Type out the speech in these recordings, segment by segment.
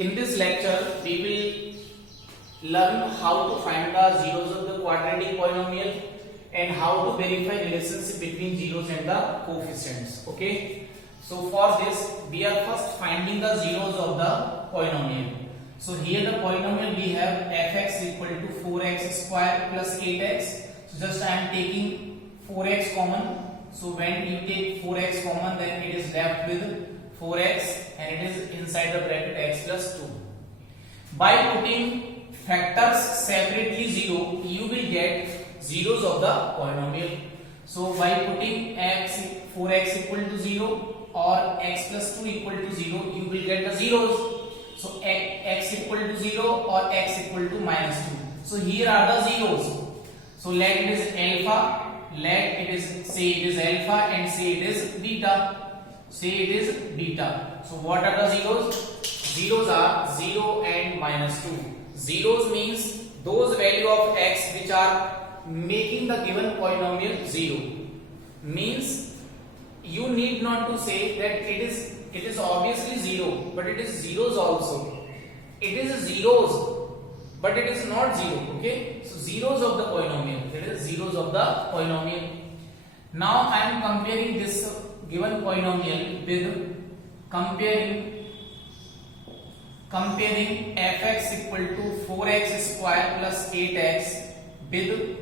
In this lecture, we will learn how to find the zeros of the quadratic polynomial and how to verify relationship between zeros and the coefficients. Okay. So for this, we are first finding the zeros of the polynomial. So here the polynomial we have fx equal to 4x square plus 8x. So just I am taking 4x common. So when you take 4x common, then it is left with 4x and it is inside the bracket x plus 2. By putting factors separately 0, you will get zeros of the polynomial. So by putting 4x equal to 0 or x plus 2 equal to 0, you will get the zeros. So x equal to 0 or x equal to minus 2. So here are the zeros. So let it is alpha, let it is say it is alpha and say it is beta. Say it is beta. So what are the zeros? Zeros are 0 and minus 2. Zeros means those value of x which are making the given polynomial 0. Means you need not to say that it is obviously 0, but it is zeros also. It is zeros, but it is not 0. Okay, so zeros of the polynomial. It is zeros of the polynomial. Now I am comparing this given polynomial with comparing fx equal to 4x square plus 8x with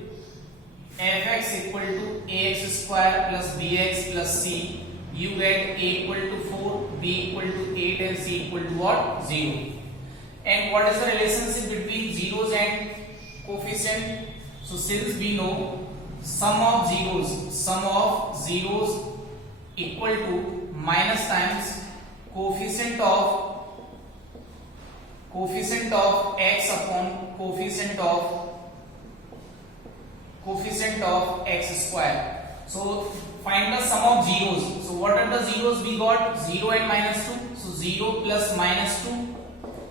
fx equal to ax square plus bx plus c. You get a equal to 4, b equal to 8 and c equal to what? 0. And what is the relationship between zeros and coefficient? So since we know sum of zeros equal to minus times coefficient of x upon coefficient of x square. So find the sum of zeros. So what are the zeros we got? 0 and minus 2. So 0 plus minus 2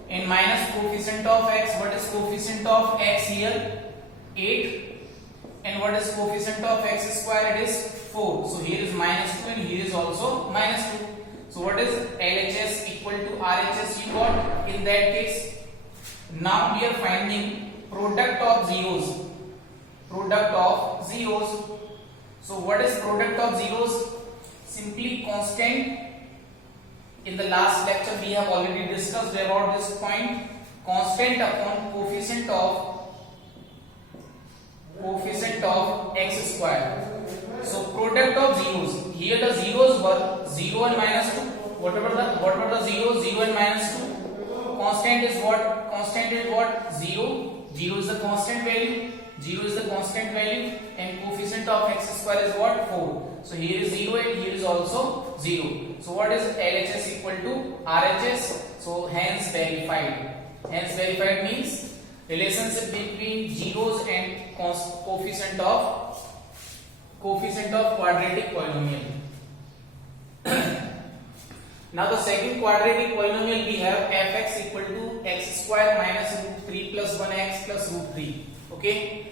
and minus coefficient of x. What is coefficient of x here? 8. And what is coefficient of x square? It is 4. So here is minus 2 and here is also minus 2. So what is LHS equal to RHS you got in that case? Now we are finding product of zeros. Product of zeros. So what is product of zeros? Simply constant. In the last lecture we have already discussed about this point. Constant upon coefficient of x square. So product of zeros. Here the zeros were 0 and minus 2. What were the zeros? 0 and minus 2. Constant is what? Constant is what? 0. 0 is the constant value. 0 is the constant value and coefficient of x square is what? 4. So here is 0 and here is also 0. So what is LHS equal to RHS? So hence verified. Hence verified means relationship between zeros and coefficient of quadratic polynomial. Now the second quadratic polynomial we have fx equal to x square minus root 3 plus 1x plus root 3. Okay.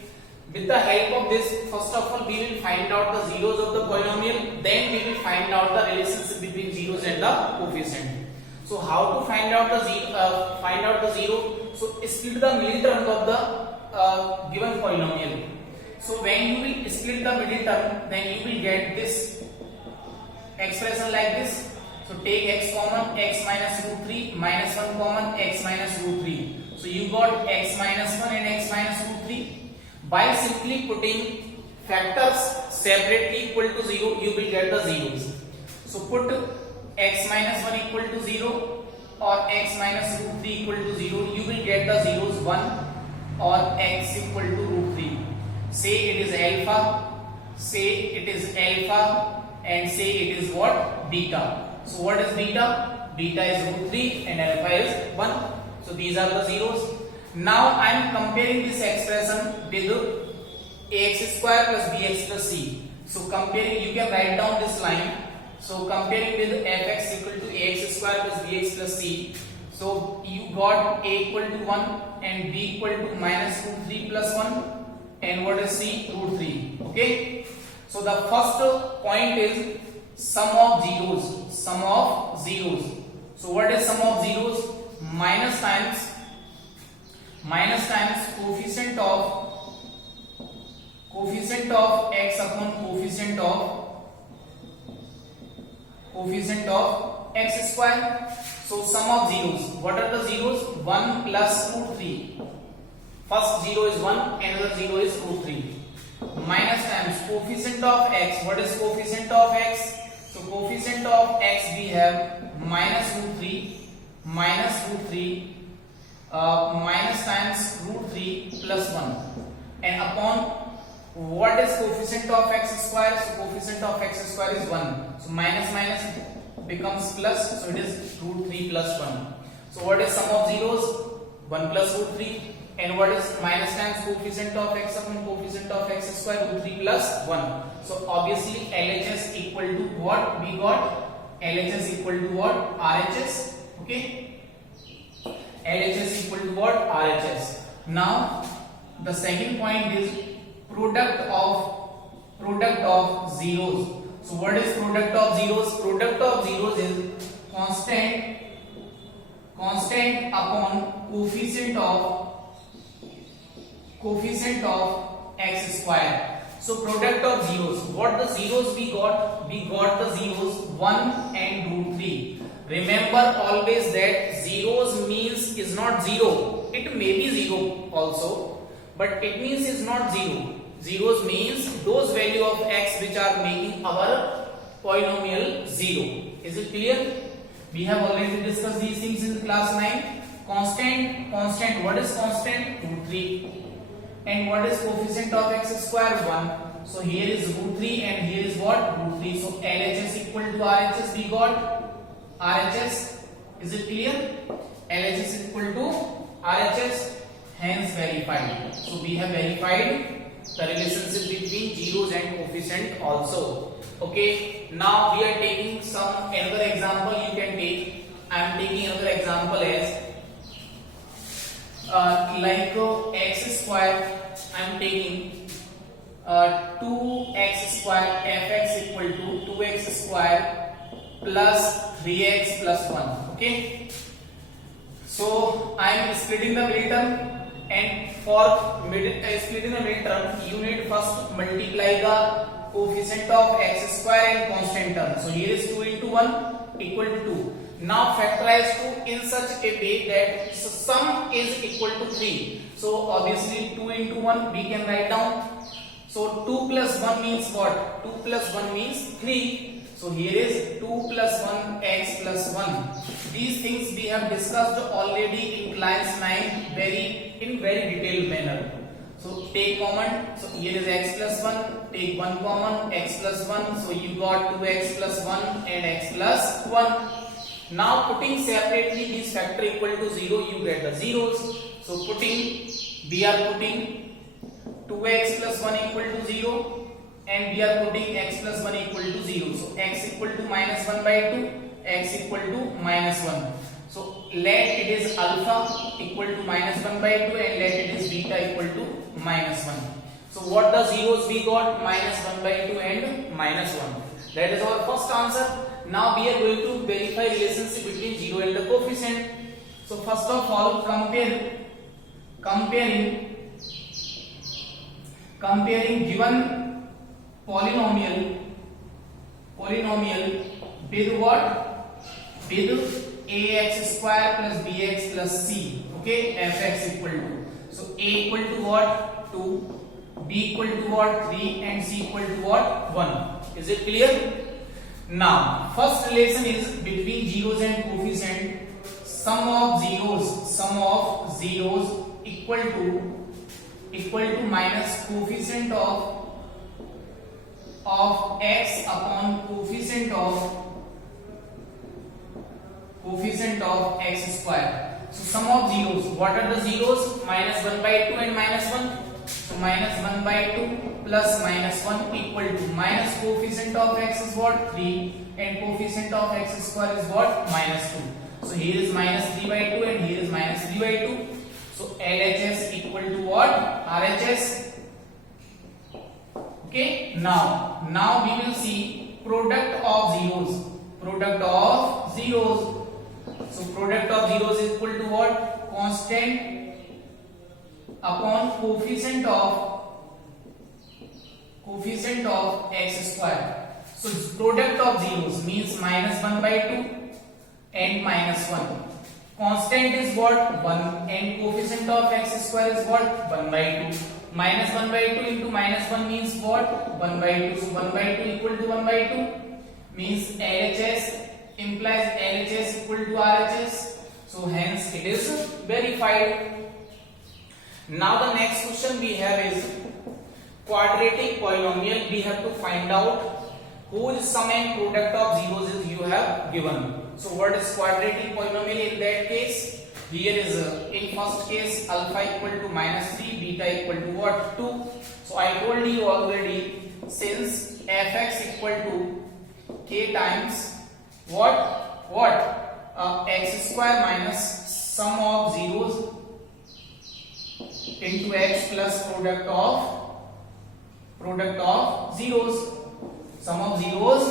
With the help of this, first of all we will find out the zeros of the polynomial, then we will find out the relationship between zeros and the coefficient. So how to find out the zero? So split the middle term of the given polynomial. So when you will split the middle term, then you will get this expression like this. So take x common, x minus root 3 minus 1 common, x minus root 3. So you got x minus 1 and x minus root 3. By simply putting factors separately equal to 0, you will get the zeros. So put x minus 1 equal to 0 or x minus root 3 equal to 0, you will get the zeros 1 or x equal to root 3. Say it is alpha, say it is alpha and say it is what? Beta. So what is beta? Beta is root 3 and alpha is 1. So these are the zeros. Now I am comparing this expression with ax square plus bx plus c. So comparing, you can write down this line. So comparing with fx equal to ax square plus bx plus c. So you got a equal to 1 and b equal to minus root 3 plus 1 and what is c? Root 3. Okay. So the first point is sum of zeros. So what is sum of zeros? minus times coefficient of x upon coefficient of x square. So sum of zeros. What are the zeros? 1 plus root 3. First zero is 1, another zero is root 3. Minus times coefficient of x. What is coefficient of x? So coefficient of x we have minus root 3 minus times root 3 plus 1, and upon what is coefficient of x square? So coefficient of x square is 1. So minus becomes plus, so it is root 3 plus 1. So what is sum of zeros? 1 plus root 3. And what is minus times coefficient of x upon coefficient of x square? Root 3 plus 1. So obviously LHS equal to what we got? LHS equal to what? RHS. Okay, LHS equal to what? RHS. Now the second point is product of zeros. So what is product of zeros? Product of zeros is constant upon coefficient of x square. So product of zeros. What the zeros we got? We got the zeros 1 and root 3. Remember always that zeros means is not zero. It may be zero also, but it means is not zero. Zeros means those value of x which are making our polynomial zero. Is it clear? We have already discussed these things in class 9. Constant. What is constant? Root 3. And what is coefficient of x square? 1. So here is root 3 and here is what? Root 3. So LHS equal to RHS we got. RHS. Is it clear? LHS equal to RHS. Hence verified. So we have verified the relationship between zeros and coefficient also. Okay. Now we are taking another example you can take. I am taking another example as like x square. I am taking 2x square fx equal to 2x square plus 3x plus 1. Okay. So I am splitting the middle term, and for splitting the middle term you need first multiply the coefficient of x square and constant term. So here is 2 into 1 equal to 2. Now factorize 2 in such a way that sum is equal to 3. So obviously 2 into 1 we can write down. So 2 plus 1 means what? 2 plus 1 means 3. So here is 2 plus 1 x plus 1. These things we have discussed already in class 9 in very detailed manner. So take common. So here is x plus 1. Take 1 common, x plus 1. So you got 2x plus 1 and x plus 1. Now putting separately this factor equal to 0, you get the zeros. So we are putting 2x plus 1 equal to 0. And we are putting x plus 1 equal to 0. So x equal to minus 1 by 2, x equal to minus 1. So let it is alpha equal to minus 1 by 2 and let it is beta equal to minus 1. So what the zeros we got? Minus 1 by 2 and minus 1. That is our first answer. Now we are going to verify relationship between 0 and the coefficient. So first of all comparing given polynomial with what? With ax square plus bx plus c. Okay, fx equal to. So a equal to what? 2, b equal to what? 3 and c equal to what? 1. Is it clear? Now first relation is between zeros and coefficient. Sum of zeros equal to minus coefficient of x upon coefficient of x square. So sum of zeros. What are the zeros? Minus 1 by 2 and minus 1. So minus 1 by 2 plus minus 1 equal to minus coefficient of x is what? 3 and coefficient of x square is what? Minus 2. So here is minus 3 by 2 and here is minus 3 by 2. So LHS equal to what? RHS. Okay. Now we will see product of zeros. So product of zeros is equal to what? Constant upon coefficient of x square. So product of zeros means minus 1 by 2 and minus 1. Constant is what? 1 and coefficient of x square is what? 1 by 2. Minus 1 by 2 into minus 1 means what? 1 by 2. So 1 by 2 equal to 1 by 2 means LHS implies LHS equal to RHS. So hence it is verified. Now the next question we have is quadratic polynomial. We have to find out whose sum and product of zeros is you have given. So what is quadratic polynomial in that case? Here is in first case alpha equal to minus 3, beta equal to what? 2. So I told you already, since fx equal to k times what x square minus sum of zeros into x plus product of zeros, sum of zeros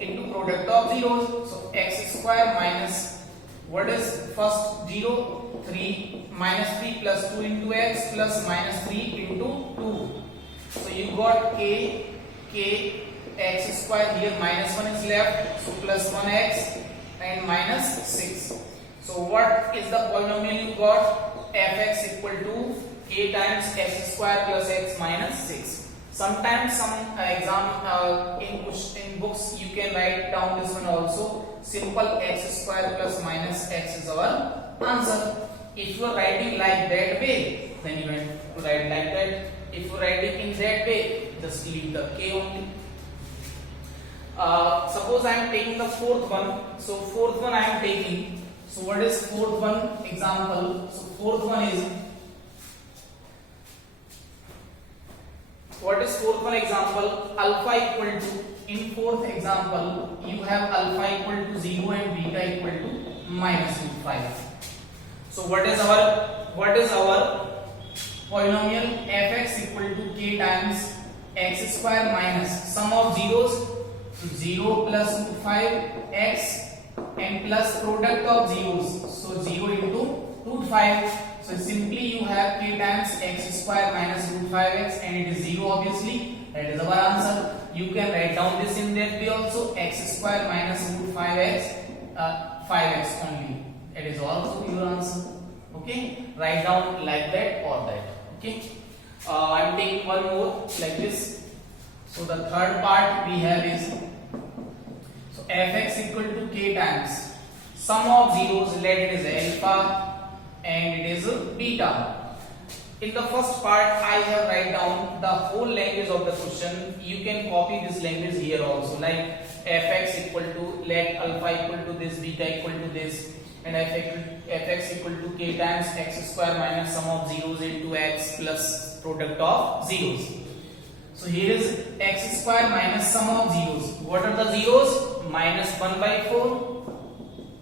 into product of zeros. So x square minus what is first 0 3 minus 3 plus 2 into x plus minus 3 into 2. So you got k x square, here minus 1 is left, so plus 1x and minus 6. So what is the polynomial you got? Fx equal to k times x square plus x minus 6. Sometimes some in books you can write down this one also. Simple x square plus minus x is our answer. If you are writing like that way, then you have to write like that. If you write it in that way, just leave the k only. Suppose I am taking the fourth one. So fourth one I am taking. So what is fourth one example? So fourth one is, what is fourth one example? Alpha equal to, in fourth example you have alpha equal to 0 and beta equal to minus root 5. So what is our polynomial? Fx equal to k times x square minus sum of zeros, 0 plus root 5 x and plus product of zeros, so 0 into root 5. So simply you have k times x square minus root 5x and it is 0 obviously. That is our answer. You can write down this in that way also, x square minus root 5x only. That is also your answer. Okay, write down like that or that. Okay, I am taking one more like this. So the third part we have is, so fx equal to k times sum of zeros, let it is alpha and it is beta. In the first part I have write down the whole language of the question. You can copy this language here also, like fx equal to, let alpha equal to this, beta equal to this, and fx equal to k times x square minus sum of zeros into x plus product of zeros. So here is x square minus sum of zeros. What are the zeros? Minus 1 by 4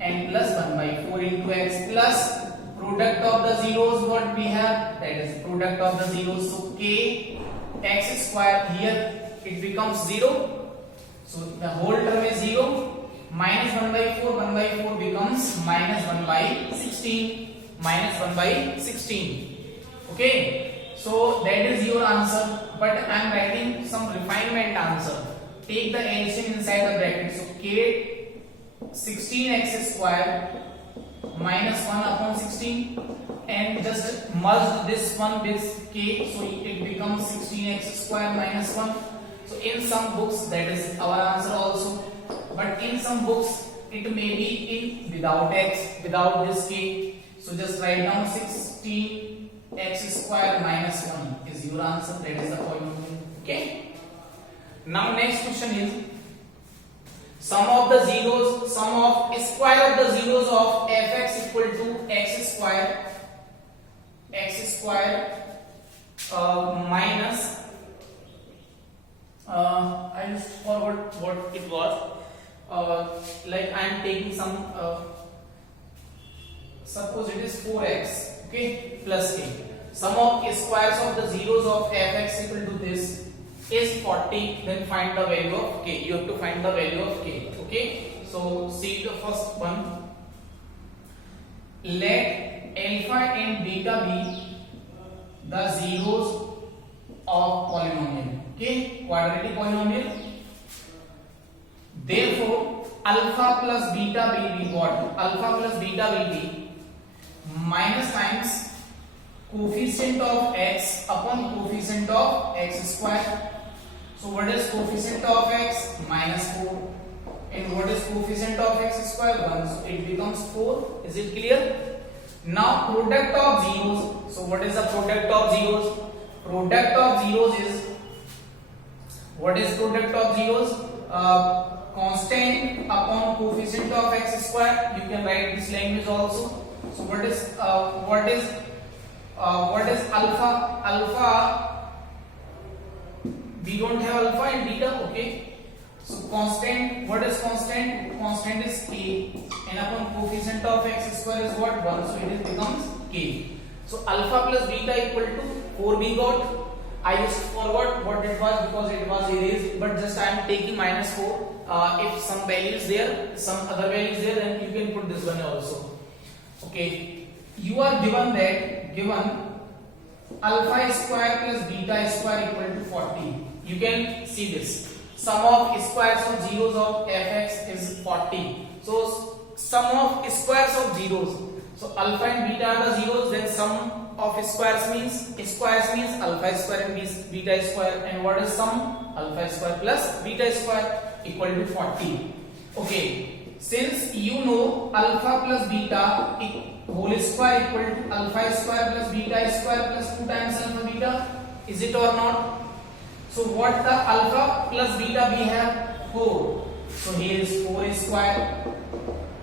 and plus 1 by 4 into x plus product of the zeros. What we have? That is product of the zeros. So k x square, here it becomes 0. So the whole term is 0. Minus 1 by 4, 1 by 4 becomes minus 1 by 16. Minus 1 by 16. Okay. So that is your answer. But I am writing some refinement answer. Take the LCM inside the bracket. So k 16x square minus 1 upon 16 and just merge this one with k, so it becomes 16x square minus 1. So in some books that is our answer also, but in some books it may be in without x, without this k. So just write down 16x square minus 1 is your answer. That is the polynomial. Okay. Now next question is, sum of the zeros, sum of square of the zeros of fx equal to x square minus I just forgot what it was. Like I am taking some suppose it is 4x, okay, plus k. Sum of squares of the zeros of fx equal to this is 40. Then find the value of k. You have to find the value of k. Okay, so see the first one. let alpha and beta be the zeros of polynomial. Okay, quadratic polynomial. Therefore, alpha plus beta will be what? Alpha plus beta will be minus times coefficient of x upon coefficient of x square. So what is coefficient of x? Minus 4. And what is coefficient of x square? 1. So it becomes 4. Is it clear? Now product of zeros. So what is the product of zeros? Product of zeros is, what is product of zeros? Constant upon coefficient of x square. You can write this language also. So what is alpha? Alpha, we don't have alpha and beta. Okay, so constant, what is constant? Constant is k, and upon coefficient of x square is what? 1. So it becomes k. So alpha plus beta equal to 4 we got. I just forgot what it was because it was erased, but just I am taking minus 4. If some value is there, some other value is there, then you can put this one also. Okay, you are given alpha square plus beta square equal to 40. You can see this. Sum of squares of zeros of fx is 40. So sum of squares of zeros. So alpha and beta are the zeros. Then sum of squares means alpha square and beta square. And what is sum? Alpha square plus beta square equal to 40. Okay. Since you know alpha plus beta whole square equal to alpha square plus beta square plus 2 times alpha beta, is it or not? So what the alpha plus beta we have? 4. So here is 4 square.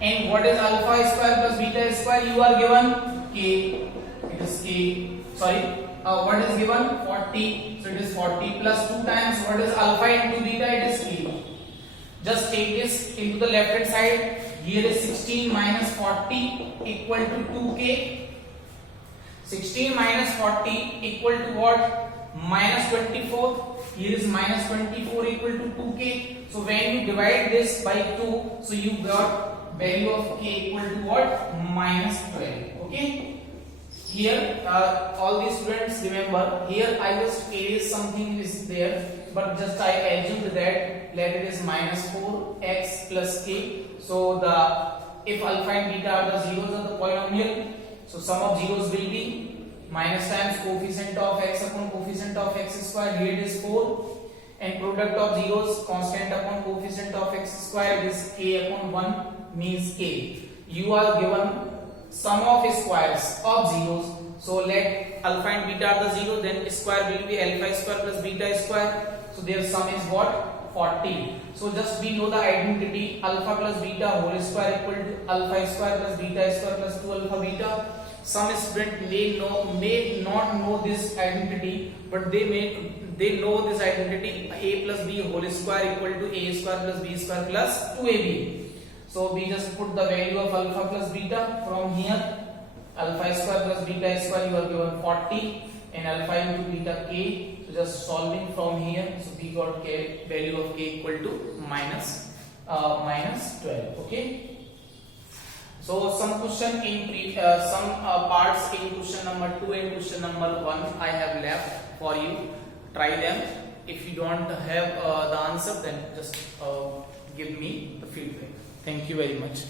And what is alpha square plus beta square? You are given k. It is k. Sorry. What is given? 40. So it is 40 plus 2 times. What is alpha into beta? It is k. Just take this into the left hand side. Here is 16 minus 40 equal to 2k. 16 minus 40 equal to what? Minus 24. Here is minus 24 equal to 2k. So when you divide this by 2, so you got value of k equal to what? Minus 12. Okay. Here all these students remember, here I just erase something is there, but just I assumed that let it is minus 4x plus k. So if alpha and beta are the zeros of the polynomial, so sum of zeros will be minus times coefficient of x upon coefficient of x square. Here it is 4, and product of zeros constant upon coefficient of x square, it is k upon 1 means k. You are given sum of squares of zeros. So let alpha and beta are the zero, then square will be alpha square plus beta square. So their sum is what? 40. So just we know the identity alpha plus beta whole square equal to alpha square plus beta square plus 2 alpha beta. Some student may not know this identity, but they know this identity a plus b whole square equal to a square plus b square plus 2ab. So we just put the value of alpha plus beta from here. Alpha square plus beta square, you are given 40, and alpha into beta k. So just solving from here, so we got k, value of k equal to minus 12. Okay. So some question in some parts in question number 2 and question number 1 I have left for you. Try them. If you don't have the answer, then just give me the feedback. Thank you very much.